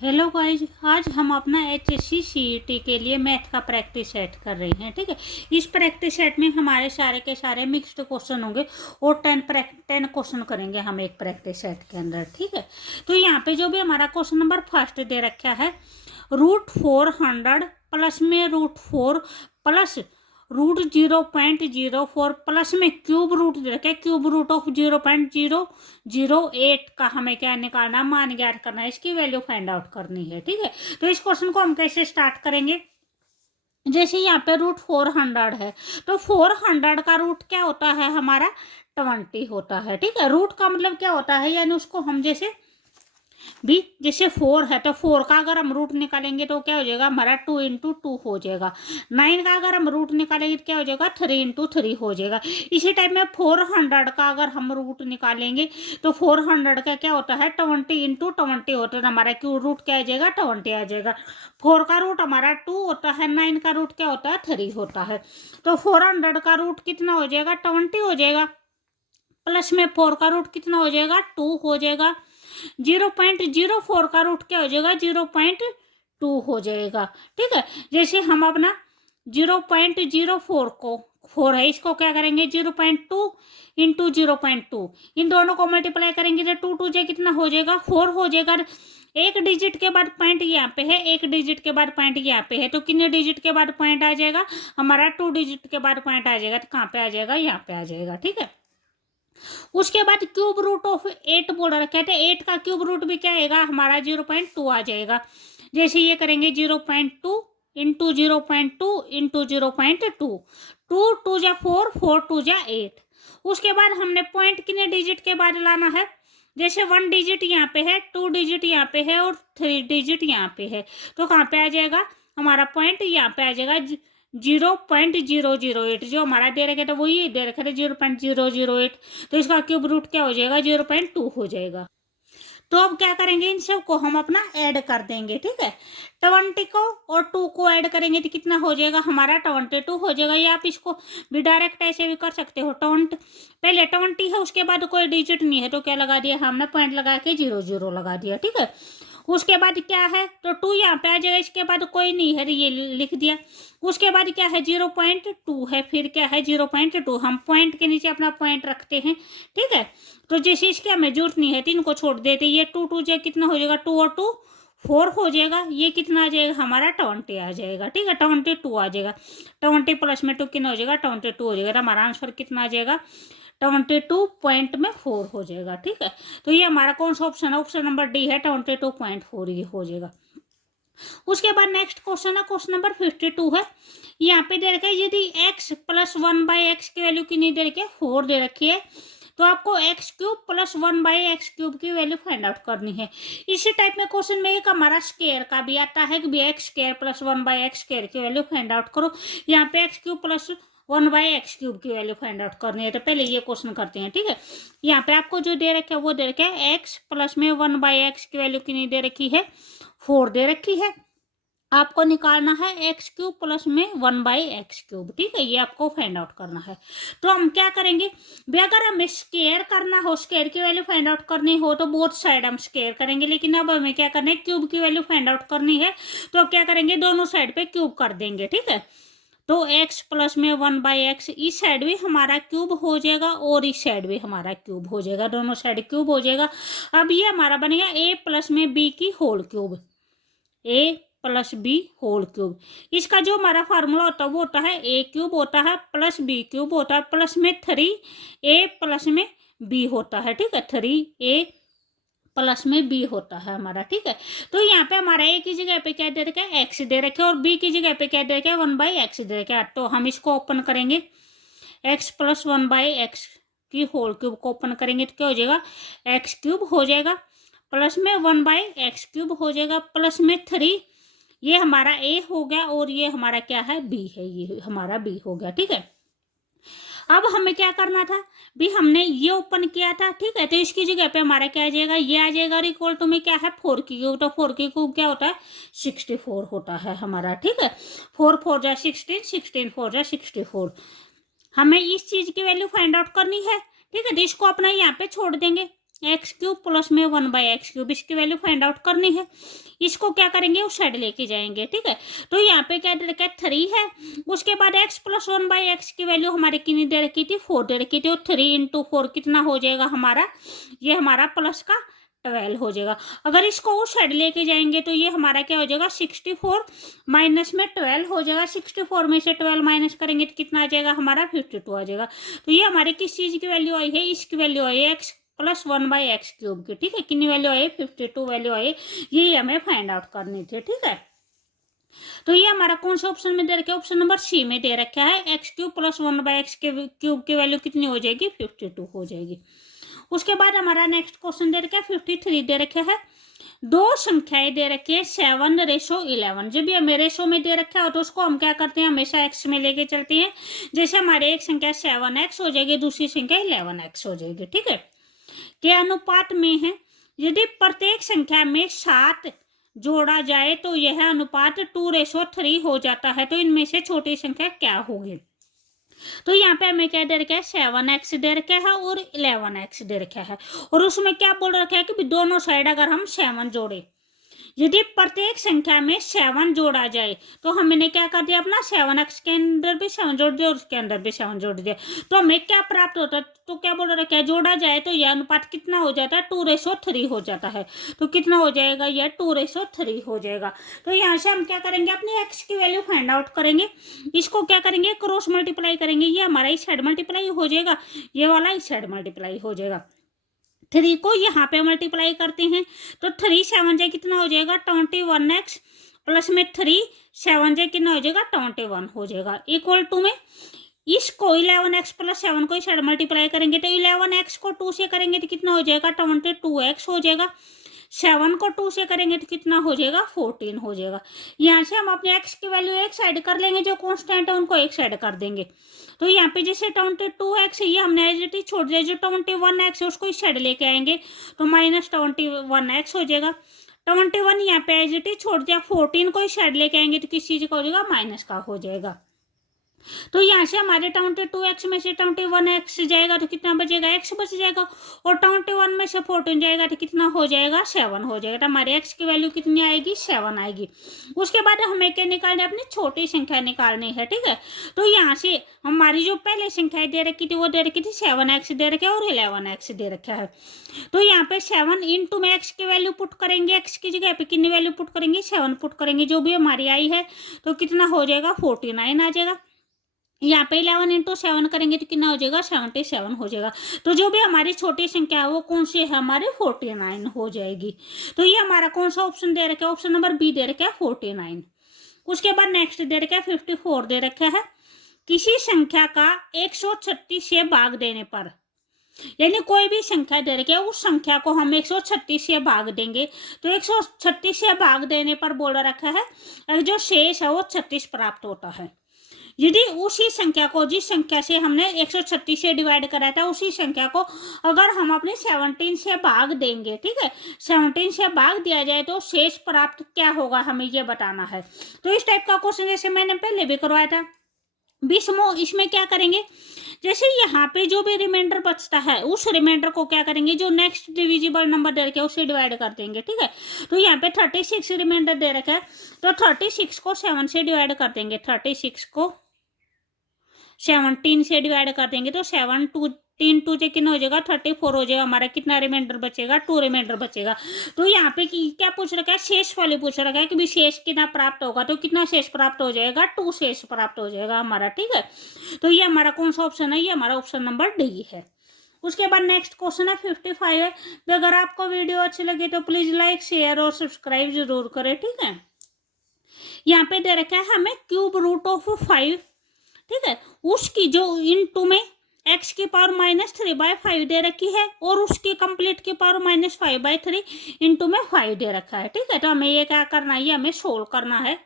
Hello guys, आज हम अपना HSC CET के लिए मैथ का प्रैक्टिस सेट कर रहे हैं। ठीक है, इस प्रैक्टिस सेट में हमारे सारे के सारे मिक्स्ड क्वेश्चन होंगे और 10 क्वेश्चन करेंगे हम एक प्रैक्टिस सेट के अंदर। ठीक है, तो यहाँ पे जो भी हमारा क्वेश्चन नंबर फर्स्ट दे रखा है, √400 प्लस में √4 प्लस √0.04 प्लस में क्यूब रूट दे रखा है, क्यूब रूट ऑफ 0.008 का हमें क्या निकालना, मान ज्ञात करना है, इसकी वैल्यू फाइंड आउट करनी है। ठीक है, तो इस क्वेश्चन को हम कैसे स्टार्ट करेंगे। जैसे यहाँ पे √400 है तो 400 का रूट क्या होता है हमारा 20 होता है। ठीक है, रूट का मतलब क्या होता है, यानी उसको हम जैसे 4 है तो 4 का अगर हम रूट निकालेंगे तो क्या हो जाएगा हमारा 2 × 2 हो जाएगा। 9 का अगर हम रूट निकालेंगे तो क्या हो जाएगा 3 × 3 हो जाएगा। इसी टाइप में 400 का अगर हम रूट निकालेंगे तो 400 का क्या होता है 20 × 20 होता है, हमारा क्यों रूट क्या आ जाएगा 20 आ जाएगा। 4 का रूट हमारा 2 होता है, 9 का रूट क्या होता है 3 होता है, तो 400 का रूट कितना हो जाएगा 20 हो जाएगा, प्लस में 4 का रूट कितना हो जाएगा 2 हो जाएगा, 0.04 का रूट क्या हो जाएगा 0.2 हो जाएगा। ठीक है, जैसे हम अपना 0.04 को 4 है इसको क्या करेंगे 0.2 × 0.2 इन दोनों को मल्टीप्लाई करेंगे तो 2 2 कितना हो जाएगा 4 हो जाएगा। एक डिजिट के बाद पॉइंट यहाँ पे है, एक डिजिट के बाद पॉइंट यहाँ पे है, तो कितने डिजिट के बाद पॉइंट आ जाएगा हमारा 2 डिजिट के बाद पॉइंट आ जाएगा, तो कहाँ पे आ जाएगा यहाँ पे आ जाएगा। ठीक है, उसके बाद क्यूब रूट ऑफ 8 बोल रखा है, तो 8 का क्यूब रूट भी क्या आएगा हमारा 0.2 आ जाएगा। जैसे ये करेंगे 0.2 × 0.2 × 0.2, 2 2 जा 4, 4 2 जा 8। उसके बाद हमने पॉइंट कितने डिजिट के बाद लाना है, जैसे 1 डिजिट यहाँ पे है, 2 डिजिट यहाँ पे है और 3 डिजिट यहाँ पे है, तो कहाँ पे आ जाएगा हमारा पॉइंट यहाँ पे आ जाएगा 0.008, जो हमारा दे रखा था वही दे रखा था 0.008, तो इसका क्यूब रूट क्या हो जाएगा 0.2 हो जाएगा। तो अब क्या करेंगे इन सब को हम अपना ऐड कर देंगे। ठीक है, 20 को और 2 को ऐड करेंगे तो कितना हो जाएगा हमारा 22 हो जाएगा। या आप इसको भी डायरेक्ट ऐसे भी कर सकते हो, 20 पहले 20 है उसके बाद कोई डिजिट नहीं है तो क्या लगा दिया हमने पॉइंट लगा के 0 0 लगा दिया। ठीक है, उसके बाद क्या है तो 2 यहाँ पे आ जाएगा, इसके बाद कोई नहीं है ये लिख दिया। उसके बाद क्या है 0.2 है, फिर क्या है 0.2, हम पॉइंट के नीचे अपना पॉइंट रखते हैं। ठीक है, तो जैसे इसके हमें जरूरत नहीं है तो इनको छोड़ देते, ये 2 2 जो कितना हो जाएगा 2 और 2 4 हो जाएगा, ये कितना आ जाएगा हमारा 20 आ जाएगा। ठीक है, 22 आ जाएगा, 20 प्लस में 2 कितना हो जाएगा 22 हो जाएगा, तो हमारा आंसर कितना आ जाएगा 22.4 हो जाएगा। ठीक है, तो ये हमारा कौन सा ऑप्शन है, ऑप्शन नंबर डी है 22.4 ये हो जाएगा। उसके बाद नेक्स्ट क्वेश्चन है क्वेश्चन नंबर 52 है, यहाँ पे दे रखा है यदि x + 1/x की वैल्यू की नहीं दे रखी है 4 दे रखी है, तो आपको x³ + 1/x³ की वैल्यू फाइंड आउट करनी है। इसी टाइप में क्वेश्चन में एक हमारा स्क्वायर का भी आता है कि x² + 1/x² की वैल्यू फाइंड आउट करो। यहाँ पे x³ + 1/x³ की वैल्यू फाइंड आउट करनी है, तो पहले ये क्वेश्चन करते हैं। ठीक है, यहाँ पे आपको जो दे रखा है वो दे रखा है x प्लस में 1/x की वैल्यू की नहीं दे रखी है 4 दे रखी है, आपको निकालना है x³ प्लस में 1/x³। ठीक है, ये आपको फाइंड आउट करना है। तो हम क्या करेंगे भाई, अगर हमें स्क्वायर करना हो, स्क्वायर की वैल्यू फाइंड आउट करनी हो तो बोथ साइड हम स्क्वायर करेंगे, लेकिन अब हमें क्या करना है क्यूब की वैल्यू फाइंड आउट करनी है, तो क्या करेंगे दोनों साइड पे क्यूब कर देंगे। ठीक है, तो x प्लस में 1/x इस साइड भी हमारा क्यूब हो जाएगा और इस साइड भी हमारा क्यूब हो जाएगा, दोनों साइड क्यूब हो जाएगा। अब ये हमारा बनेगा a प्लस में b की whole cube, a plus b whole cube. इसका जो हमारा फार्मूला होता है वो होता है a³ होता है प्लस b³ होता है प्लस में 3a प्लस में b होता है। ठीक है, 3a प्लस में b होता है हमारा। ठीक है, तो यहाँ पे हमारा a की जगह पे क्या दे रखा है x दे रखे और b की जगह पे क्या दे रखा है 1/x दे रखा है, तो हम इसको ओपन करेंगे x + 1/x की होल क्यूब को ओपन करेंगे तो क्या हो जाएगा x³ हो जाएगा प्लस में 1/x³ हो जाएगा प्लस में 3, ये हमारा a हो गया और ये हमारा क्या है b है, ये हमारा b हो गया। ठीक है, अब हमें क्या करना था भी, हमने ये ओपन किया था। ठीक है, तो इसकी जगह पे हमारा क्या आ जाएगा ये आ जाएगा, और इक्वल टू में क्या है 4 की क्यूब, तो 4 की क्यूब क्या होता है 64 होता है हमारा। ठीक है, 4 4 जा 16, 16 4 जा 64, हमें इस चीज की वैल्यू फाइंड आउट करनी है। ठीक है, तो इसको अपना यहाँ पे छोड़ देंगे, एक्स क्यूब प्लस में 1/x3, इसकी वैल्यू फाइंड आउट करनी है। इसको क्या करेंगे, उस साइड लेके जाएंगे, ठीक है। तो यहाँ पे क्या दे रखा है, 3 है। उसके बाद x प्लस 1/x की वैल्यू हमारी कितनी दे रखी थी, 4 दे रखी थी। और 3 इंटू 4 कितना हो जाएगा हमारा, ये हमारा प्लस का 12 हो जाएगा। अगर इसको उस साइड लेके जाएंगे तो ये हमारा क्या हो जाएगा, 64 माइनस में 12 हो जाएगा। 64 में से 12 माइनस करेंगे तो कितना आ जाएगा हमारा, 52 आ जाएगा। तो ये हमारे किस चीज़ की वैल्यू आई है, इसकी वैल्यू आई है x प्लस 1/x3 की, ठीक है। कितनी वैल्यू आई है, 52 वैल्यू आई है। ये हमें फाइंड आउट करनी थी, ठीक है। तो ये हमारा कौन सा ऑप्शन में दे रखा है, ऑप्शन नंबर सी में दे रखा है। x3 प्लस 1/x3 की वैल्यू कितनी हो जाएगी, 52 हो जाएगी। उसके बाद हमारा नेक्स्ट क्वेश्चन दे रखा है 53 दे रखे है। दो संख्याएं दे रखी है 7:11। जब ये हमें रेशो में दे रखा है तो उसको हम क्या करते हैं, हमेशा एक्स में लेके चलते हैं। जैसे हमारे एक संख्या 7x हो जाएगी, दूसरी संख्या 11x हो जाएगी, ठीक है। के अनुपात में है, यदि प्रत्येक संख्या में 7 जोड़ा जाए तो यह अनुपात 2:3 हो जाता है। तो इनमें से छोटी संख्या क्या होगी। तो यहाँ पे हमें क्या दे रखा है, 7x दे रखा है और 11x दे रखा है। और उसमें क्या बोल रखा है कि दोनों साइड अगर हम 7 जोड़े, यदि प्रत्येक संख्या में 7 जोड़ा जाए तो हमने क्या कर दिया, अपना 7x के अंदर भी 7 जोड़ दिया और उसके अंदर भी 7 जोड़ दिया। तो हमें क्या प्राप्त होता है, तो क्या बोल रहा है, क्या जोड़ा जाए तो यह अनुपात कितना हो जाता है, 2:3 हो जाता है। तो कितना हो जाएगा, यह 2:3 हो जाएगा। तो यहाँ से हम क्या करेंगे, अपनी x की वैल्यू फाइंड आउट करेंगे। इसको क्या करेंगे, क्रॉस मल्टीप्लाई करेंगे। ये हमारा इस साइड मल्टीप्लाई हो जाएगा, ये वाला इस साइड मल्टीप्लाई हो जाएगा। 3 को यहाँ पे मल्टीप्लाई करते हैं तो 3 7 जाए कितना हो जाएगा, 21x प्लस में 3 7 जाए कितना हो जाएगा, 21 हो जाएगा। इक्वल टू में इसको 11x प्लस 7 को इस साइड मल्टीप्लाई करेंगे तो 11x को 2 से करेंगे तो कितना हो जाएगा, 22x हो जाएगा। 7 को 2 से करेंगे तो कितना हो जाएगा, 14 हो जाएगा। यहाँ से हम अपने x की वैल्यू एक साइड कर लेंगे, जो कॉन्स्टेंट है उनको एक साइड कर देंगे। तो यहाँ पे जैसे 22x है, ये हमने एज इट इज छोड़ दिया। जो 21x है उसको इस साइड लेके आएंगे तो -21x हो जाएगा। 21 यहाँ पे एज इट इज छोड़ दिया। 14 को इस साइड लेके आएंगे तो किस चीज़ का हो जाएगा, माइनस का हो जाएगा। तो यहाँ से हमारे 22x में से 21x जाएगा तो कितना बचेगा, x बच जाएगा। और 21 में से 14 जाएगा तो कितना हो जाएगा, 7 हो जाएगा। तो हमारे x की वैल्यू कितनी आएगी, 7 आएगी। उसके बाद हमें क्या निकालना है, अपनी छोटी संख्या निकालनी है, ठीक है। तो यहाँ से हमारी जो पहले संख्या दे रखी थी वो दे रखी थी 7x दे रखा है और 11x दे रखा है। तो यहाँ पे 7 इंटू में x की वैल्यू पुट करेंगे, x की जगह पे कितनी वैल्यू पुट करेंगे, 7 पुट करेंगे, जो भी हमारी आई है। तो कितना हो जाएगा, 49 आ जाएगा। यहाँ पे 11 इंटू 7 करेंगे तो कितना हो जाएगा, 77 हो जाएगा। तो जो भी हमारी छोटी संख्या है वो कौन सी है, हमारे 49 हो जाएगी। तो ये हमारा कौन सा ऑप्शन दे रखा है, ऑप्शन नंबर बी दे रखा है 49। उसके बाद नेक्स्ट दे रखा है 54 दे रखा है। किसी संख्या का 136 से भाग देने पर, यानी कोई भी संख्या दे रखी है उस संख्या को हम 136 से भाग देंगे तो 136 से भाग देने पर बोल रखा है जो शेष है वो 36 प्राप्त होता है। यदि उसी संख्या को, जिस संख्या से हमने 136 से डिवाइड करा था, उसी संख्या को अगर हम अपने 17 से भाग देंगे, ठीक है, 17 से भाग दिया जाए तो शेष प्राप्त क्या होगा, हमें ये बताना है। तो इस टाइप का क्वेश्चन जैसे मैंने पहले भी करवाया था 20 इसमें क्या करेंगे, जैसे यहाँ पे जो भी रिमाइंडर बचता है उस रिमाइंडर को क्या करेंगे, जो नेक्स्ट डिविजिबल नंबर दे रखे उससे डिवाइड कर देंगे, ठीक है। तो यहाँ पे 36 रिमाइंडर दे रखा है तो 36 को 7 से डिवाइड कर देंगे। 36 को 17 से डिवाइड कर देंगे तो 7 2 3 2 से कितना हो जाएगा, 34 हो जाएगा। हमारा कितना रिमाइंडर बचेगा, 2 रिमाइंडर बचेगा। तो यहाँ पे क्या पूछ रखा है, शेष वाले पूछ रखा है कि भी शेष कितना प्राप्त होगा। तो कितना शेष प्राप्त हो जाएगा, 2 शेष प्राप्त हो जाएगा हमारा, ठीक है। तो ये हमारा कौन सा ऑप्शन है, ये हमारा ऑप्शन नंबर डी है। उसके बाद नेक्स्ट क्वेश्चन है 55 है। तो अगर आपको वीडियो अच्छी लगे तो प्लीज लाइक शेयर और सब्सक्राइब जरूर करें, ठीक है। यहाँ पे दे रखा है हमें क्यूब रूट ऑफ 5, ठीक है, उसकी जो इनटू में x की पावर -3/5 दे रखी है और उसकी कंप्लीट की पावर -5/3 इंटू में 5 दे रखा है, ठीक है। तो हमें ये क्या करना है, ये हमें सोल्व करना है।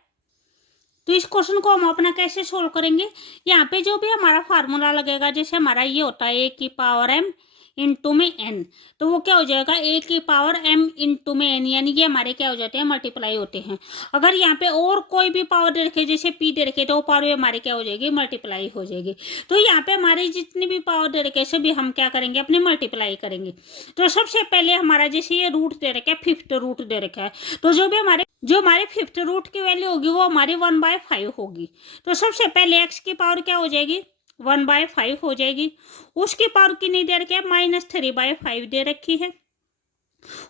तो इस क्वेश्चन को हम अपना कैसे सोल्व करेंगे, यहाँ पे जो भी हमारा फार्मूला लगेगा, जैसे हमारा ये होता है a की पावर m, इंटू में n, तो वो क्या हो जाएगा a की पावर m इंटू में n, यानी ये हमारे क्या हो जाते हैं, मल्टीप्लाई होते हैं। अगर यहाँ पे और कोई भी पावर दे रखे, जैसे p दे रखे, तो वो पावर हमारी क्या हो जाएगी, मल्टीप्लाई हो जाएगी। तो यहाँ पे हमारी जितनी भी पावर दे रखे सभी हम क्या करेंगे, अपने मल्टीप्लाई करेंगे। तो सबसे पहले हमारा जैसे ये रूट दे रखा है, फिफ्थ रूट दे रखा है, तो जो हमारे फिफ्थ रूट की वैल्यू होगी वो हमारी 1/5 होगी। तो सबसे पहले x की पावर क्या हो जाएगी, 1/5 हो जाएगी। उसकी पावर कितनी दे रखी है, -3/5 दे रखी है।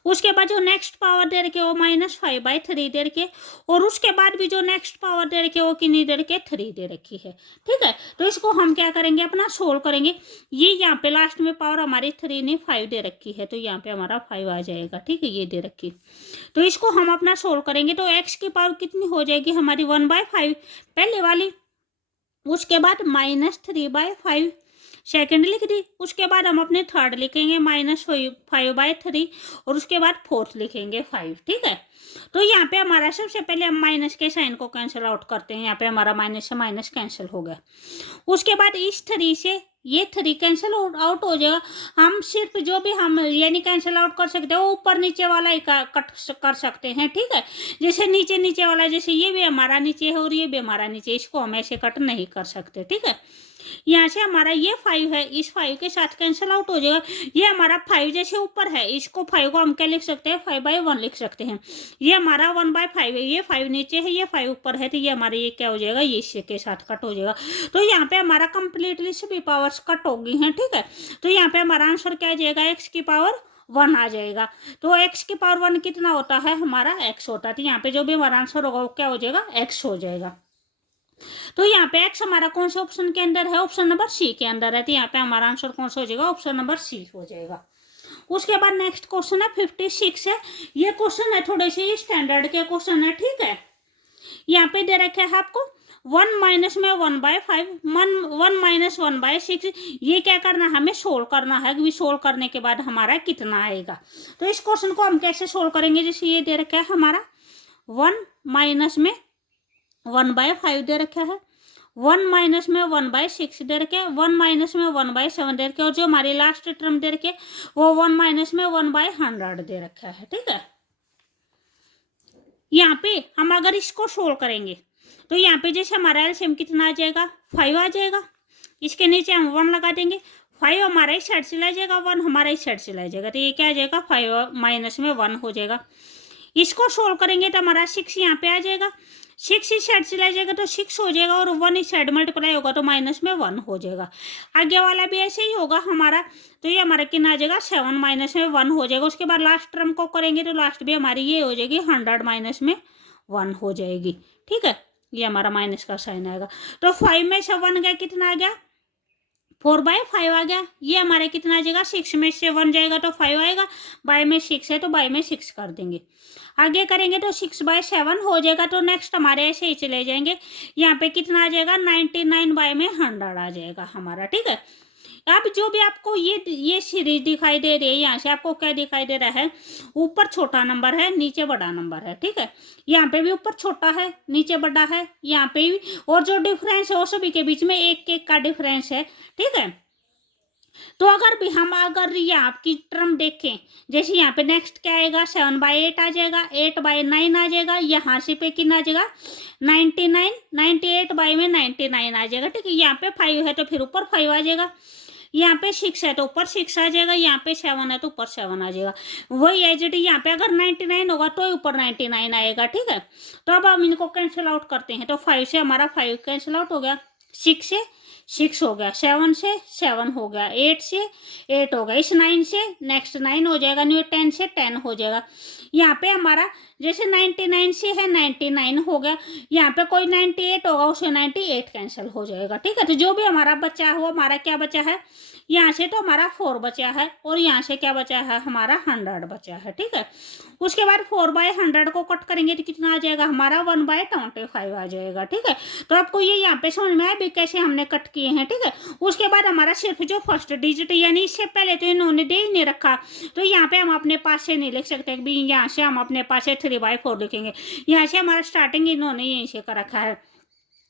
उसके बाद जो नेक्स्ट पावर दे रखी है वो -5/3 दे रखी है, और उसके बाद भी जो नेक्स्ट पावर दे रखी है वो कितनी दे रखी है, 3 दे रखी है। ठीक है, तो इसको हम क्या करेंगे, अपना सोल्व करेंगे। ये यहाँ पे लास्ट में पावर हमारी 3 नहीं 5 दे रखी है, तो यहाँ पे हमारा 5 आ जाएगा। ठीक है, ये दे रखी, तो इसको हम अपना सोल्व करेंगे। तो x की पावर कितनी हो जाएगी हमारी, 1/5 पहले वाली, उसके बाद -3/5 सेकंड लिख दी। उसके बाद हम अपने थर्ड लिखेंगे -5/3, और उसके बाद फोर्थ लिखेंगे 5। ठीक है, तो यहाँ पे हमारा सबसे पहले हम माइनस के साइन को कैंसिल आउट करते हैं। यहाँ पे हमारा माइनस से माइनस कैंसिल हो गया। उसके बाद इस 3 से ये 3 कैंसिल आउट हो जाएगा। हम सिर्फ जो भी हम यानी कैंसिल आउट कर सकते हैं वो ऊपर नीचे वाला ही कट कर सकते हैं। ठीक है, जैसे नीचे नीचे वाला, जैसे ये भी हमारा नीचे है और ये भी हमारा नीचे, इसको हम ऐसे कट नहीं कर सकते। ठीक है, यहाँ से हमारा ये 5 है, इस 5 के साथ कैंसिल आउट हो जाएगा। ये हमारा 5 जैसे ऊपर है, इसको 5 को हम क्या लिख सकते हैं, 5/1 लिख सकते हैं। ये हमारा 1/5 है, ये 5 नीचे है, ये 5 ऊपर है, तो ये हमारे ये क्या हो जाएगा, ये इसके के साथ कट हो जाएगा। तो यहाँ पे हमारा कंप्लीटली सभी पावर्स कट हो गई हैं। ठीक है, तो यहाँ पे हमारा आंसर क्या आ जाएगा, x की पावर 1 आ जाएगा। तो x की पावर 1 कितना होता है, हमारा x होता है। तो यहाँ पे जो भी हमारा आंसर होगा वो क्या हो जाएगा, x हो जाएगा। तो यहाँ पे x हमारा कौन से ऑप्शन के अंदर है, ऑप्शन नंबर सी के अंदर है। तो यहाँ पे हमारा आंसर कौन सा हो जाएगा, ऑप्शन नंबर सी हो जाएगा। उसके बाद नेक्स्ट क्वेश्चन है 56 है। ये क्वेश्चन है थोड़े से स्टैंडर्ड के क्वेश्चन है। ठीक है, यहाँ पे दे रखा है आपको 1 माइनस में 1/5, 1 - 1/6। ये क्या करना है, हमें सोल्व करना है कि सोल्व करने के बाद हमारा कितना आएगा। तो इस क्वेश्चन को हम कैसे सोल्व करेंगे, जैसे ये दे रखा है हमारा 1 माइनस में 1/5 दे रखा है, 1 माइनस में 1/6 दे रखे, 1 माइनस में 1/7 दे रखे, और जो हमारी लास्ट टर्म दे रखे वो 1 माइनस में 1/100 दे रखा है। ठीक है, यहाँ पे हम अगर इसको सोल्व करेंगे तो यहाँ पे जैसे हमारा एलसीएम कितना आ जाएगा, 5 आ जाएगा। इसके नीचे हम 1 लगा देंगे, 5 हमारा इस साइड से ला जाएगा, 1 हमारा इस साइड से ला जाएगा, तो ये क्या आ जाएगा, 5 माइनस में 1 हो जाएगा। इसको सोल्व करेंगे तो हमारा 6 यहाँ पे आ जाएगा, 6 इस साइड से ला जाएगा तो 6 हो जाएगा, और 1 इस साइड मल्टीप्लाई होगा तो माइनस में 1 हो जाएगा। आगे वाला भी ऐसे ही होगा हमारा, तो ये हमारा कितना आ जाएगा, 7 माइनस में 1 हो जाएगा। उसके बाद लास्ट टर्म को करेंगे तो लास्ट भी हमारी ये हो जाएगी 100 माइनस में 1 हो जाएगी। ठीक है, ये हमारा माइनस का साइन आएगा। तो 5 में से 1 गया, कितना आ गया, 4/5 आ गया। ये हमारे कितना आ जाएगा, 6 में से 1 जाएगा तो 5 आएगा, बाय में 6 है तो बाय में 6 कर देंगे। आगे करेंगे तो 6/7 हो जाएगा। तो नेक्स्ट हमारे ऐसे ही चले जाएंगे, यहाँ पे कितना आ जाएगा, 99 बाय में 100 आ जाएगा हमारा। ठीक है, अब जो भी आपको ये सीरीज दिखाई दे रही है, यहाँ से आपको क्या दिखाई दे रहा है, ऊपर छोटा नंबर है, नीचे बड़ा नंबर है। ठीक है, यहाँ पे भी ऊपर छोटा है, नीचे बड़ा है, यहाँ पे भी, और जो डिफरेंस है वो सभी के बीच में 1 का डिफरेंस है। ठीक है, तो अगर ये आपकी टर्म देखें, जैसे यहाँ पे नेक्स्ट क्या आएगा, 7/8 आ जाएगा, 8/9 आ जाएगा, यहाँ से पे कितना आ जाएगा, 99, 98 बाई में 99 आ जाएगा। ठीक है, यहाँ पे 5 है तो फिर ऊपर 5 आ जाएगा, यहाँ पे 6 है तो ऊपर 6 आ जाएगा, यहाँ पे 7 है तो ऊपर 7 आ जाएगा। वही एज इट इज यहाँ पे अगर 99 होगा तो ऊपर 99 आएगा। ठीक है, तो अब हम इनको कैंसिल आउट करते हैं, तो 5 से हमारा 5 कैंसिल आउट हो गया, 6 से 6 हो गया, 7 से 7 हो गया, 8 से 8 हो गया, इस 9 से नेक्स्ट 9 हो जाएगा, न्यू 10 से 10 हो जाएगा। यहाँ पे हमारा जैसे 99 से है 99 हो गया, यहाँ पे कोई 98 होगा, उससे 98 कैंसिल हो जाएगा। ठीक है, तो जो भी हमारा बचा है वो हमारा क्या बचा है, यहाँ से तो हमारा 4 बचा है, और यहाँ से क्या बचा है, हमारा 100 बचा है। ठीक है, उसके बाद 4/100 को कट करेंगे तो कितना आ जाएगा, हमारा 1/25 आ जाएगा। ठीक है, तो आपको ये यहाँ पे समझ में आया भी कैसे हमने कट किए हैं। ठीक है, उसके बाद हमारा सिर्फ जो फर्स्ट डिजिट, यानी इससे पहले तो इन्होंने दे ही नहीं रखा, तो यहाँ पे हम अपने पास से नहीं लिख सकते भी, यहाँ से हम अपने पास से 3/4 लिखेंगे, यहाँ से हमारा स्टार्टिंग इन्होंने यहीं से कर रखा है।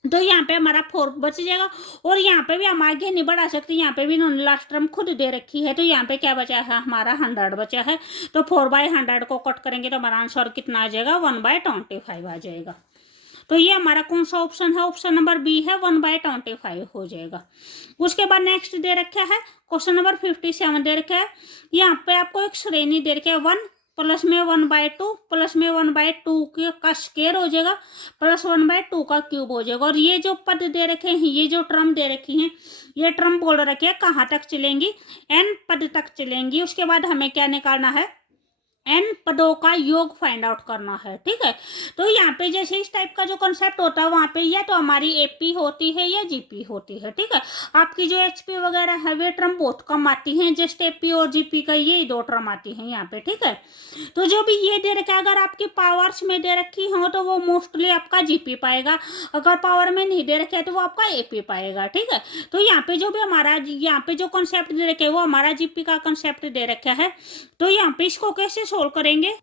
तो यहाँ पे हमारा 4 बच जाएगा। और यहाँ पे भी हम आगे नहीं बढ़ा सकते, यहाँ पे भी इन्होंने लास्ट टर्म खुद दे रखी है। तो यहाँ पे क्या बचा है, हमारा 100 बचा है। तो 4/100 को कट करेंगे तो हमारा आंसर कितना आ जाएगा, 1/25 आ जाएगा। तो ये हमारा कौन सा ऑप्शन है, ऑप्शन नंबर बी है, 1/25 हो जाएगा। उसके बाद नेक्स्ट दे रखा है क्वेश्चन नंबर 57 दे रखा है। यहाँ पे आपको एक श्रेणी दे रखा है 1 प्लस में 1/2 प्लस में 1/2 का स्क्वायर हो जाएगा प्लस 1/2 का क्यूब हो जाएगा। और ये जो पद दे रखे हैं, ये जो टर्म दे रखी हैं, ये टर्म बोल रखे हैं कहाँ तक चलेंगी, n पद तक चलेंगी। उसके बाद हमें क्या निकालना है, n पदों का योग फाइंड आउट करना है। ठीक है, तो यहाँ पे जैसे इस टाइप का जो कंसेप्ट होता है वहाँ पे या तो हमारी एपी होती है या जीपी होती है। ठीक है, आपकी जो एचपी वगैरह है वे टर्म बहुत कम आती हैं, जस्ट एपी और जीपी का ये 2 टर्म आती हैं यहाँ पे। ठीक है, तो जो भी ये दे रखा है, अगर आपकी पावर्स में दे रखी हो तो वो मोस्टली आपका जीपी पाएगा, अगर पावर में नहीं दे रखा है तो वो आपका एपी पाएगा। ठीक है, तो यहाँ पे जो भी हमारा यहाँ पे जो कंसेप्ट दे रखे है वो हमारा जीपी का कंसेप्ट दे रखा है। तो यहाँ पे इसको कैसे सोल्व करेंगे,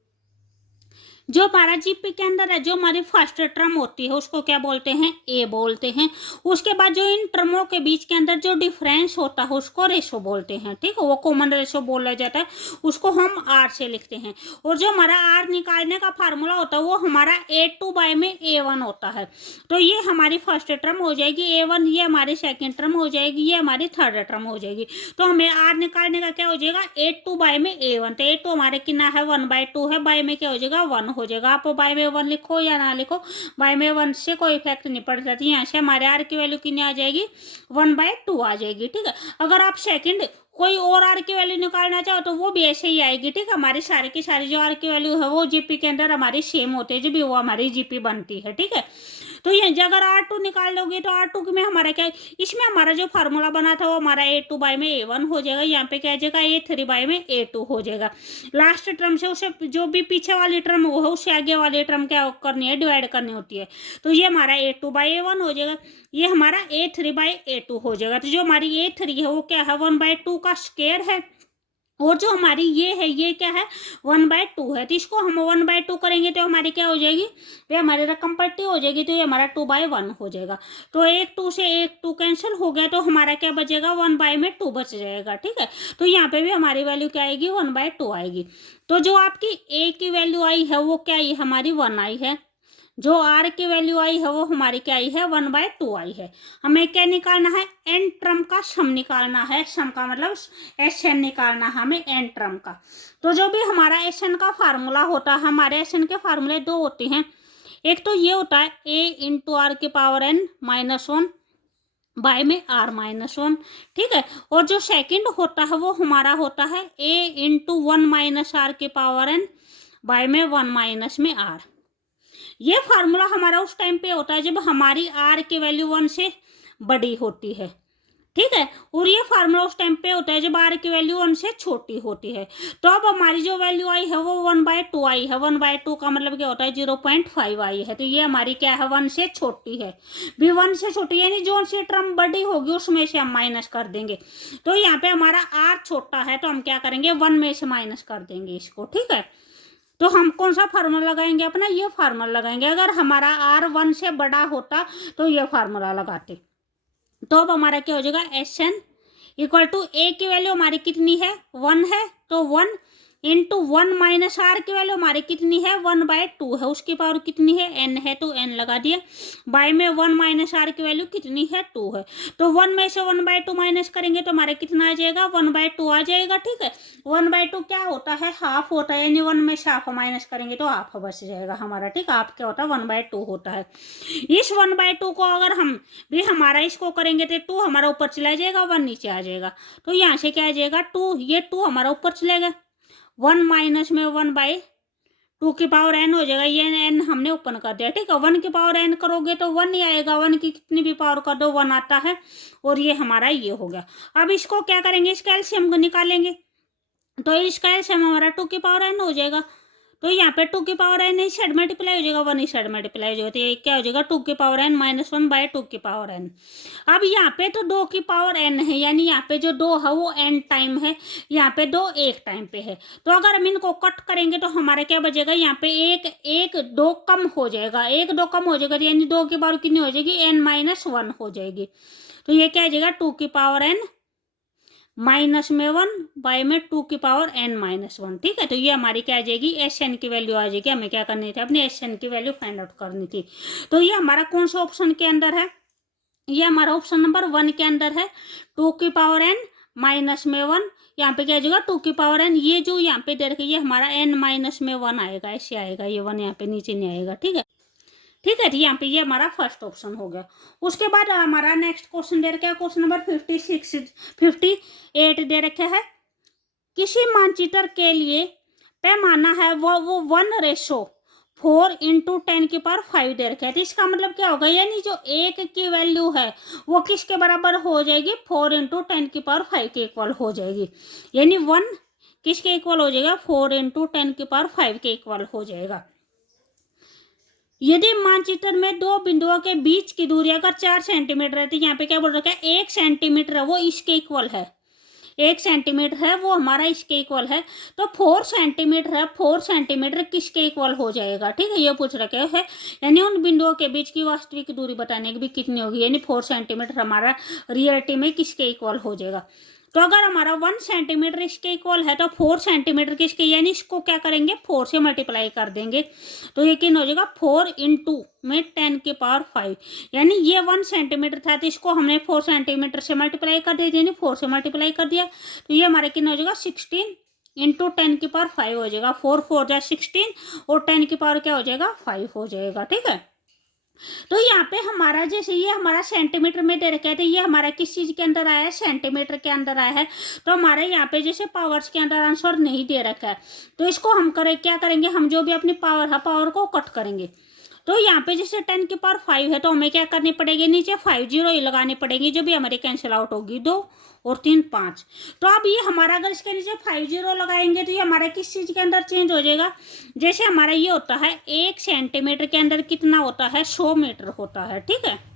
जो हमारा जीपी के अंदर है, जो हमारी फर्स्ट टर्म होती है उसको क्या बोलते हैं, ए बोलते हैं। उसके बाद जो इन टर्मों के बीच के अंदर जो डिफरेंस होता है उसको रेशो बोलते हैं। ठीक है, वो कॉमन रेशो बोला जाता है, उसको हम आर से लिखते हैं। और जो हमारा आर निकालने का फार्मूला होता है वो हमारा A2/A1 होता है। तो ये हमारी फर्स्ट टर्म हो जाएगी A1, ये हमारी सेकेंड टर्म हो जाएगी, ये हमारी थर्ड टर्म हो जाएगी। तो हमें आर निकालने का क्या हो जाएगा, A2/A1। तो A2 हमारे कितना है, 1/2 है, बाय में क्या हो जाएगा, 1 हो जाएगा। आप बाय में 1 लिखो या ना लिखो, बाय में 1 से कोई इफेक्ट नहीं पड़ जाती। यहाँ से हमारे आर की वैल्यू कितनी आ जाएगी, 1/2 आ जाएगी। ठीक है, अगर आप सेकंड कोई और आर की वैल्यू निकालना चाहो तो वो भी ऐसे ही आएगी। ठीक है, हमारी सारी की सारी जो आर की वैल्यू है वो जीपी के अंदर हमारी सेम होती है, जब भी वो हमारी जीपी बनती है। ठीक है, तो ये अगर R2 निकाल लोगे तो R2 में हमारा क्या है, इसमें हमारा जो फार्मूला बना था वो हमारा A2/A1 हो जाएगा। यहाँ पे क्या आ जाएगा, A3/A2 हो जाएगा। लास्ट टर्म से उसे जो भी पीछे वाली टर्म वो है उससे आगे वाली टर्म क्या करनी है, डिवाइड करनी होती है। तो ये हमारा A2/A1 हो जाएगा, ये हमारा A3/A2 हो जाएगा। तो जो हमारी A3 है वो क्या है, 1/2 का स्क्वायर है। और जो हमारी ये है, ये क्या है, 1/2 है। तो इसको हम 1/2 करेंगे तो हमारी क्या हो जाएगी, ये हमारी रकम पलटी हो जाएगी। तो ये हमारा 2/1 हो जाएगा। तो एक 2 से एक 2 कैंसिल हो गया, तो हमारा क्या बचेगा, 1/2 बच जाएगा। ठीक है, तो यहाँ पे भी हमारी वैल्यू क्या आएगी, 1/2 आएगी। तो जो आपकी ए की वैल्यू आई है वो क्या आई, हमारी 1 आई है। जो आर की वैल्यू आई है वो हमारी क्या आई है, 1/2 आई है। हमें क्या निकालना है, एन टर्म का सम निकालना है। सम का मतलब एस एन निकालना है हमें, एन टर्म का। तो जो भी हमारा एस एन का फार्मूला होता है, हमारे एस एन के फार्मूले 2 होते हैं। एक तो ये होता है A × R⁻n-1 बाय में R-1। ठीक है, और जो सेकंड होता है वो हमारा होता है A × 1 - R⁻n बाय में 1 - R। ये फार्मूला हमारा उस टाइम पे होता है जब हमारी आर की वैल्यू 1 से बड़ी होती है। ठीक है, और ये फार्मूला उस टाइम पे होता है जब आर की वैल्यू 1 से छोटी होती है। तो अब हमारी जो वैल्यू आई है वो 1/2 आई है। 1/2 का मतलब क्या होता है, 0.5 आई है। तो ये हमारी क्या है, 1 से छोटी है। भी 1 से छोटी यानी जो सी टर्म बड़ी होगी उसमें से हम माइनस कर देंगे। तो यहाँ पे हमारा आर छोटा है तो हम क्या करेंगे, 1 में से माइनस कर देंगे इसको। ठीक है, तो हम कौन सा फार्मूला लगाएंगे, अपना ये फार्मूला लगाएंगे। अगर हमारा आर 1 से बड़ा होता तो ये फार्मूला लगाते। तो अब हमारा क्या हो जाएगा, एस एन इक्वल टू ए की वैल्यू हमारी कितनी है, 1 है। तो 1 × 1 - आर की वैल्यू हमारी कितनी है, 1/2 है। उसकी पावर कितनी है, n है, तो n लगा दिया। बाय में 1 - आर की वैल्यू कितनी है, 2 है। तो 1 में से 1/2 माइनस करेंगे तो हमारे कितना आ जाएगा, 1/2 आ जाएगा। ठीक है, 1/2 क्या होता है, हाफ होता है, यानी 1 में से हाफ माइनस करेंगे तो हाफ बच जाएगा हमारा। ठीक है, हाफ क्या होता है, 1/2 होता है। इस 1/2 को अगर हम भी हमारा इसको करेंगे तो 2 हमारा ऊपर चला जाएगा, 1 नीचे आ जाएगा। तो यहाँ से क्या आ जाएगा, 2, ये 2 हमारा ऊपर चलेगा, 1 माइनस में 1/2 की पावर n हो जाएगा। ये n हमने ओपन कर दिया। ठीक है, 1 की पावर n करोगे तो 1 ही आएगा। 1 की कितनी भी पावर कर दो 1 आता है। और ये हमारा ये हो गया। अब इसको क्या करेंगे, इसका एलसीएम को निकालेंगे। तो इसका एलसीएम हमारा 2 की पावर n हो जाएगा। तो यहाँ पे 2 की पावर n इस साइड मल्टीप्लाई हो जाएगा, 1 इस साइड मल्टीप्लाई हो जाएगा, तो ये क्या हो जाएगा 2 की पावर n माइनस 1 बाय 2 की पावर n। अब यहाँ पे तो 2 की पावर n है, यानी यहाँ पे जो 2 है वो n टाइम है, यहाँ पे 2 एक टाइम पे है। तो अगर हम इनको कट करेंगे तो हमारा क्या बचेगा, यहाँ पे एक 2 कम हो जाएगा, 1 2 कम हो जाएगा, यानी 2 की पावर कितनी हो जाएगी, n माइनस 1 हो जाएगी। तो ये क्या आ जाएगा 2 की पावर n माइनस में 1 बाय में 2 की पावर n माइनस 1। ठीक है, तो ये हमारी क्या आ जाएगी, एस एन की वैल्यू आ जाएगी। हमें क्या करनी थी, अपनी एस एन की वैल्यू फाइंड आउट करनी थी। तो ये हमारा कौन सा ऑप्शन के अंदर है, ये हमारा ऑप्शन नंबर 1 के अंदर है। 2 की पावर n माइनस में 1, यहाँ पे क्या आ जाएगा 2 की पावर n, ये जो यहाँ पे दे रखी है ये हमारा n माइनस में 1 आएगा, ऐसे आएगा, ये 1 यहाँ पे नीचे नहीं आएगा। ठीक है, ठीक है, यहाँ पे ये हमारा फर्स्ट ऑप्शन हो गया। उसके बाद हमारा नेक्स्ट क्वेश्चन दे रखा है, क्वेश्चन नंबर 58 दे रखा है। किसी मानचित्र के लिए पैमाना है वो 1:4 इंटू 10 की पावर 5 दे रखा है। तो इसका मतलब क्या होगा, यानी जो एक की वैल्यू है वो किसके बराबर हो जाएगी, 4 इंटू 10 की पावर 5 के इक्वल हो जाएगी, यानी 1 किसके इक्वल हो जाएगा, 4 इंटू 10 की पावर 5 के इक्वल हो जाएगा। यदि मानचित्र में दो बिंदुओं के बीच की दूरी अगर 4 सेंटीमीटर है, तो यहाँ पे क्या बोल रखा है, 1 सेंटीमीटर है वो इसके इक्वल है, 1 सेंटीमीटर है वो हमारा इसके इक्वल है। तो 4 सेंटीमीटर है, 4 सेंटीमीटर किसके इक्वल हो जाएगा। ठीक है, ये पूछ रखे है, यानी उन बिंदुओं के बीच की वास्तविक दूरी बताने की भी कितनी होगी, यानी 4 सेंटीमीटर हमारा रियलिटी में किसके इक्वल हो जाएगा। तो अगर हमारा 1 सेंटीमीटर इसके इक्वल है तो 4 सेंटीमीटर किसके, यानी इसको क्या करेंगे 4 से मल्टीप्लाई कर देंगे, तो ये कितना हो जाएगा 4 इंटू में 10 की पावर 5, यानी ये 1 सेंटीमीटर था तो इसको हमने 4 सेंटीमीटर से मल्टीप्लाई कर दिया, यानी 4 से मल्टीप्लाई कर दिया, तो ये हमारा कितना हो जाएगा 16 इंटू 10 की पावर 5 हो जाएगा। 4 4 जा 16 और 10 की पावर क्या हो जाएगा 5 हो जाएगा। ठीक है, तो यहाँ पे हमारा जैसे ये हमारा सेंटीमीटर में दे रखा है, तो ये हमारा किस चीज़ के अंदर आया है, सेंटीमीटर के अंदर आया है। तो हमारे यहाँ पे जैसे पावर्स के अंदर आंसर नहीं दे रखा है, तो इसको हम क्या करेंगे, हम जो भी अपनी पावर है पावर को कट करेंगे। तो यहाँ पे जैसे 10 की पावर 5 है तो हमें क्या करनी पड़ेगी, नीचे 5 0 ही लगानी पड़ेगी, जो भी हमारी कैंसिल आउट होगी, 2 और 3 5। तो अब ये हमारा अगर इसके नीचे 5 0 लगाएंगे तो ये हमारा किस चीज़ के अंदर चेंज हो जाएगा, जैसे हमारा ये होता है 1 सेंटीमीटर के अंदर कितना होता है, 100 मीटर होता है। ठीक है,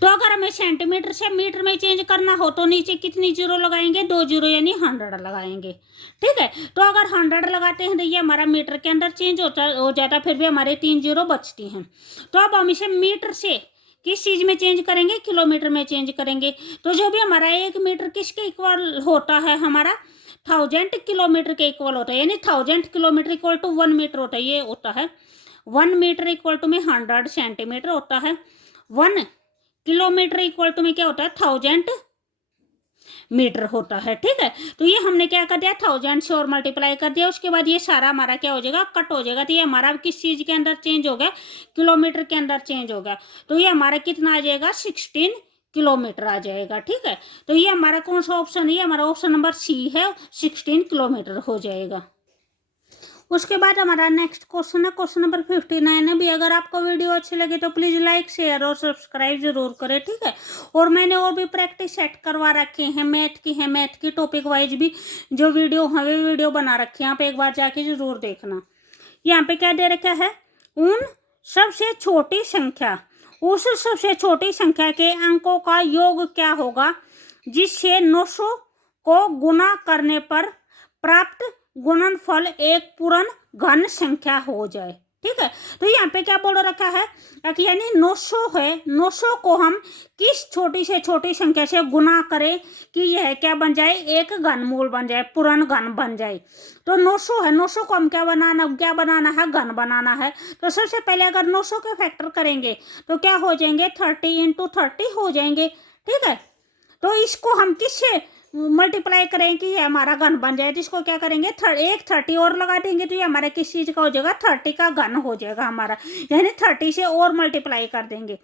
तो अगर हमें सेंटीमीटर से मीटर में चेंज करना हो तो नीचे कितनी जीरो लगाएंगे, 2 0, यानी 100 लगाएंगे। ठीक है, तो अगर 100 लगाते हैं तो ये हमारा मीटर के अंदर चेंज हो जाता, फिर भी हमारे 3 0 बचती हैं। तो अब हम इसे मीटर से किस चीज़ में चेंज करेंगे, किलोमीटर में चेंज करेंगे। तो जो भी हमारा 1 मीटर किसके इक्वल होता है, हमारा 1000 किलोमीटर के इक्वल होता है, यानी 1000 किलोमीटर इक्वल टू 1 मीटर होता है। ये होता है 1 मीटर इक्वल टू में 100 सेंटीमीटर होता है, 1 किलोमीटर इक्वल टू में क्या होता है 1000 मीटर होता है। ठीक है, तो ये हमने क्या कर दिया 1000 से और मल्टीप्लाई कर दिया, उसके बाद ये सारा हमारा क्या हो जाएगा, कट हो जाएगा। तो ये हमारा किस चीज़ के अंदर चेंज हो गया, किलोमीटर के अंदर चेंज हो गया। तो ये हमारा कितना आ जाएगा 16 किलोमीटर आ जाएगा। ठीक है, तो ये हमारा कौन सा ऑप्शन है, ये हमारा ऑप्शन नंबर सी है, 16 किलोमीटर हो जाएगा। उसके बाद हमारा नेक्स्ट क्वेश्चन है, क्वेश्चन नंबर 59 है। भी अगर आपको वीडियो अच्छी लगे तो प्लीज़ लाइक शेयर और सब्सक्राइब जरूर करें। ठीक है, और मैंने और भी प्रैक्टिस सेट करवा रखे हैं, मैथ की टॉपिक वाइज भी जो वीडियो हमें वीडियो बना रखे हैं, आप एक बार जाके जरूर देखना। यहाँ पे क्या दे रखा है, उस सबसे छोटी संख्या के अंकों का योग क्या होगा जिससे 900 को गुना करने पर प्राप्त गुणनफल एक पूर्ण घन संख्या हो जाए। ठीक है, तो यहाँ पे क्या बोल रखा है कि यानी 900 है, 900 को हम किस छोटी से छोटी संख्या से गुना करें कि यह क्या बन जाए, एक घनमूल बन जाए, पूर्ण घन बन जाए। तो 900 है, 900 को हम क्या बनाना है, घन बनाना है। तो सबसे पहले अगर 900 के फैक्टर करेंगे तो क्या हो जाएंगे 30 इंटू 30 हो जाएंगे। ठीक है, तो इसको हम किससे मल्टीप्लाई करें कि ये हमारा घन बन जाए, तो इसको क्या करेंगे एक 30 और लगा देंगे तो ये हमारा किस चीज़ का हो जाएगा, 30 का घन हो जाएगा हमारा, यानी 30 से और मल्टीप्लाई कर देंगे।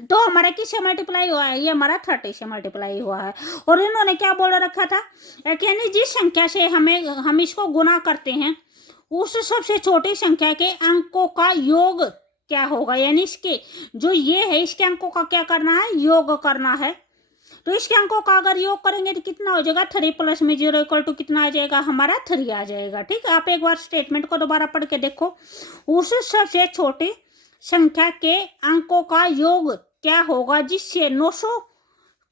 तो हमारा किससे मल्टीप्लाई हुआ है, ये हमारा 30 से मल्टीप्लाई हुआ है। और इन्होंने क्या बोल रखा था कि यानी जिस संख्या से हम इसको गुना करते हैं उस सबसे छोटी संख्या के अंकों का योग क्या होगा, यानी इसके जो ये है इसके अंकों का क्या करना है, योग करना है। तो इसके अंकों का अगर योग करेंगे तो कितना हो जाएगा, 3 प्लस में 0 इक्वल टू कितना आ जाएगा, हमारा 3 आ जाएगा। ठीक है, आप एक बार स्टेटमेंट को दोबारा पढ़ के देखो। उस सबसे छोटी संख्या के अंकों का योग क्या होगा जिससे 900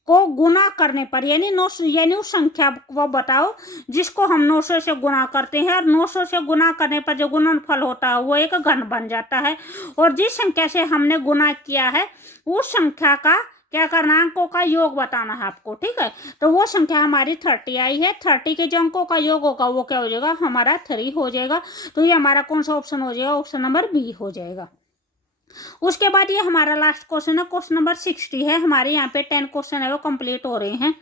को गुना करने पर, यानी 900 यानी उस संख्या को बताओ जिसको हम 900 से गुना करते हैं और 900 से गुना करने पर जो गुणनफल होता है वो एक घन बन जाता है, और जिस संख्या से हमने गुना किया है उस संख्या का क्या करना, अंकों का योग बताना है आपको। ठीक है, तो वो संख्या हमारी 30 आई है। 30 के जो अंकों का योग होगा वो क्या हो जाएगा, हमारा 3 हो जाएगा। तो ये हमारा कौन सा ऑप्शन हो जाएगा, ऑप्शन नंबर बी हो जाएगा। उसके बाद ये हमारा लास्ट क्वेश्चन है, क्वेश्चन नंबर 60 है। हमारे यहाँ पे 10 क्वेश्चन है वो कंप्लीट हो रहे हैं।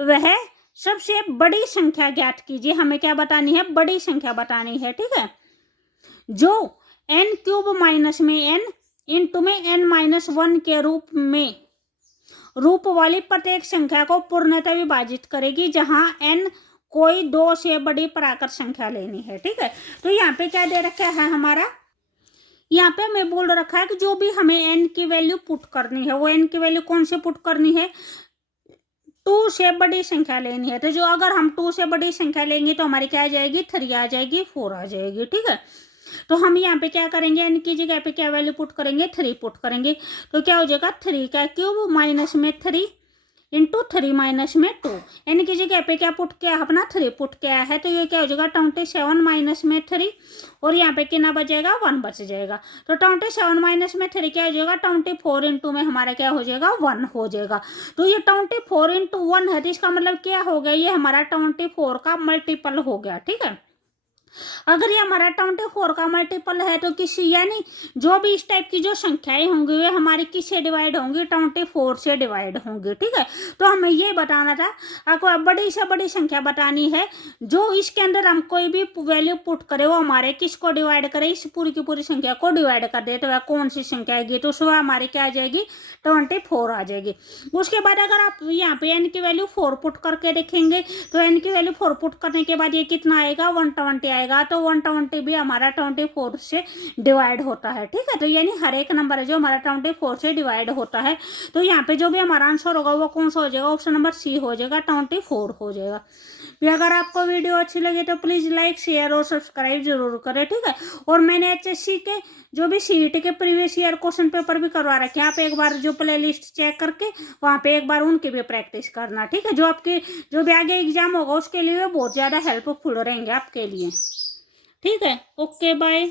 वह सबसे बड़ी संख्या ज्ञात कीजिए, हमें क्या बतानी है, बड़ी संख्या बतानी है। ठीक है, जो n³ माइनस में n इंटू में n-1 के रूप वाली प्रत्येक संख्या को पूर्णतः विभाजित करेगी, जहां n कोई 2 से बड़ी पराकृत संख्या लेनी है। ठीक है, तो यहाँ पे क्या दे रखा है हमारा, यहाँ पे हमें बोल रखा है कि जो भी हमें n की वैल्यू पुट करनी है वो n की वैल्यू कौन से पुट करनी है, 2 से बड़ी संख्या लेनी है। तो जो अगर हम 2 से बड़ी संख्या लेंगे तो हमारी क्या आ जाएगी, 3 आ जाएगी, 4 आ जाएगी। ठीक है, तो हम यहाँ पे क्या करेंगे, n की जगह पे क्या वैल्यू पुट करेंगे, 3 पुट करेंगे। तो क्या हो जाएगा, 3 का क्यूब माइनस में 3 इंटू 3 माइनस में 2, n की जगह पे क्या पुट किया अपना, 3 पुट किया है। तो ये क्या हो जाएगा, 27 माइनस में 3, और यहाँ पे कितना बचेगा, 1 बच जाएगा। तो 27 माइनस में 3 क्या हो जाएगा, 24 इंटू में हमारा क्या हो जाएगा, 1 हो जाएगा। तो ये 24 इंटू 1 है, तो इसका मतलब क्या हो गया, ये हमारा 24 का मल्टीपल हो गया। ठीक है, अगर ये हमारा 24 का मल्टीपल है तो किसी, यानी जो भी इस टाइप की जो संख्याएं होंगी वे हमारी किससे डिवाइड होंगी, 24 से डिवाइड होंगी। ठीक है, तो हमें ये बताना था, आपको बड़ी से बड़ी संख्या बतानी है जो इसके अंदर हम कोई भी वैल्यू पुट करे वो हमारे किसको डिवाइड करे, इस पूरी की पूरी संख्या को डिवाइड कर दे, तो वह कौन सी संख्या आएगी, तो उसमें हमारी क्या आ जाएगी, 24 आ जाएगी। उसके बाद अगर आप यहाँ पे n की वैल्यू 4 पुट करके देखेंगे तो n की वैल्यू 4 पुट करने के बाद ये कितना आएगा, 120 आएगा। तो 120 भी हमारा 24 से डिवाइड होता है। ठीक है, तो यानी हर एक नंबर है जो हमारा 24 से डिवाइड होता है। तो यहाँ पे जो भी हमारा आंसर होगा वो कौन सा हो जाएगा, ऑप्शन नंबर सी हो जाएगा, 24 हो जाएगा। भी अगर आपको वीडियो अच्छी लगे तो प्लीज़ लाइक, शेयर और सब्सक्राइब जरूर करें। ठीक है, और मैंने HSC के जो भी CET के प्रीवियस ईयर क्वेश्चन पेपर भी करवा रखे हैं, आप एक बार जो प्ले लिस्ट चेक करके वहाँ पे एक बार उनकी भी प्रैक्टिस करना। ठीक है, जो आपके जो भी आगे एग्जाम होगा उसके लिए बहुत ज़्यादा हेल्पफुल रहेंगे आपके लिए। ठीक है, ओके बाय।